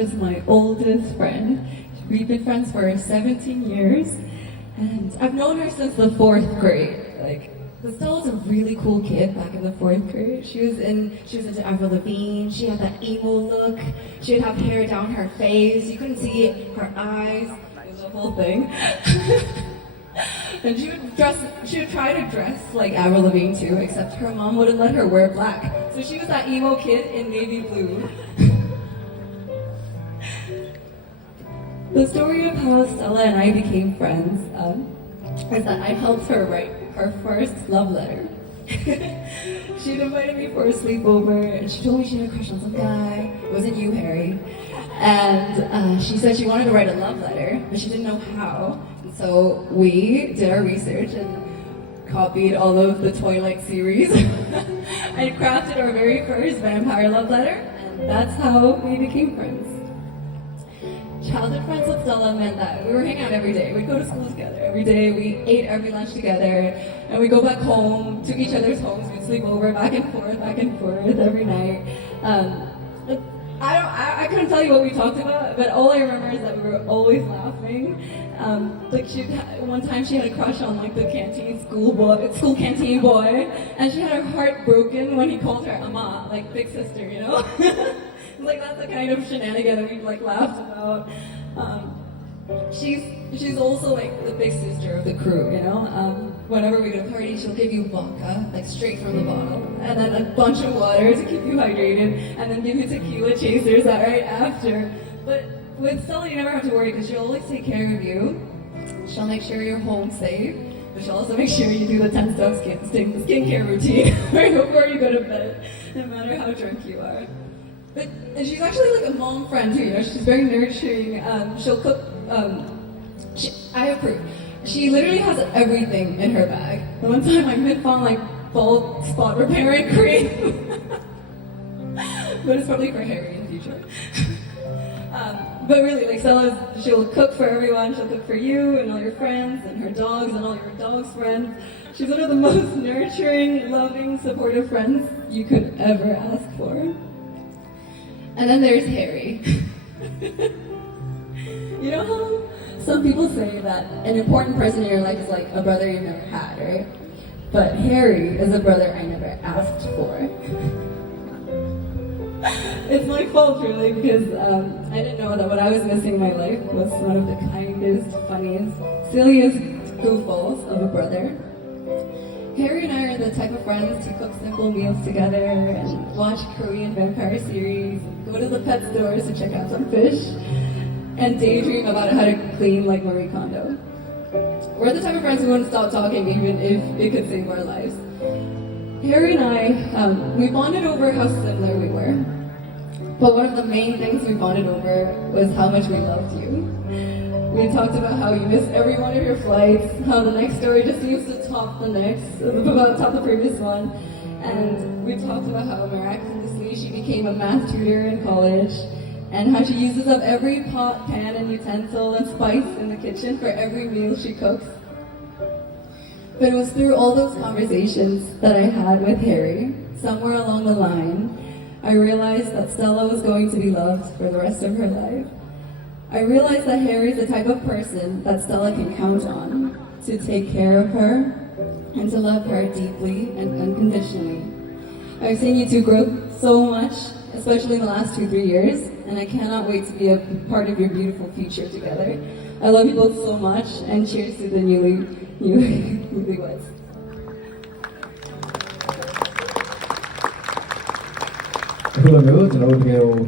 Is my oldest friend. We've been friends for 17 years, and I've known her since the 4th grade. Stella was a really cool kid back in the 4th grade. She was into Avril Lavigne. She had that emo look. She would have hair down her face. You couldn't see her eyes. It was a whole thing. And she would try to dress like Avril Lavigne too, except her mom wouldn't let her wear black. So she was that emo kid in navy blue. The story of how Stella and I became friends is that I helped her write her first love letter. She'd invited me for a sleepover, and she told me she had a crush on some guy. It wasn't you, Harry. And she said she wanted to write a love letter, but she didn't know how. And so we did our research and copied all of the Twilight series and crafted our very first vampire love letter, and that's how we became friends. Childhood friends with Stella meant that we were hanging out every day. We'd go to school together every day. We ate every lunch together, and we'd go back home to each other's homes. We'd sleep over back and forth every night. I couldn't tell you what we talked about, but all I remember is that we were always laughing. One time she had a crush on the school canteen boy, and she had her heart broken when he called her Ama, like big sister, you know. That's the kind of shenanigan that we laughed about. She's also the big sister of the crew, you know. Whenever we go to party, she'll give you vodka, straight from the bottle, and then a bunch of water to keep you hydrated, and then give you tequila chasers right after. But with Stella, you never have to worry because she'll always take care of you. She'll make sure you're home safe, but she'll also make sure you do the 10-step skincare routine right before you go to bed, no matter how drunk you are. And she's actually a mom friend too, you know. She's very nurturing. She'll cook. I have proof. She literally has everything in her bag. The one time I even found bald spot repairing cream, but it's probably for Harry in the future. But really, she'll cook for everyone. She'll cook for you and all your friends and her dogs and all your dogs' friends. She's one of the most nurturing, loving, supportive friends you could ever ask for. And then there's Harry. You know how some people say that an important person in your life is like a brother you've never had, right? But Harry is a brother I never asked for. It's my fault, really, because I didn't know that what I was missing in my life was one of the kindest, funniest, silliest goofballs of a brother. Harry and I are the type of friends to cook simple meals together and watch Korean vampire series, go to the pet stores to check out some fish, and daydream about how to clean like Marie Kondo. We're the type of friends who wouldn't stop talking even if it could save our lives. Harry and I, we bonded over how similar we were. But one of the main things we bonded over was how much we loved you. We talked about how you missed every one of your flights, how the next story just seems to top the previous one. And we talked about how miraculously she became a math tutor in college, and how she uses up every pot, pan, and utensil and spice in the kitchen for every meal she cooks. But it was through all those conversations that I had with Harry, somewhere along the line, I realized that Stella was going to be loved for the rest of her life. I realized that Harry's the type of person that Stella can count on to take care of her and to love her deeply and unconditionally. I've seen you two grow so much, especially in the last 2-3 years, and I cannot wait to be a part of your beautiful future together. I love you both so much, and cheers to the newlyweds. 그러면 저는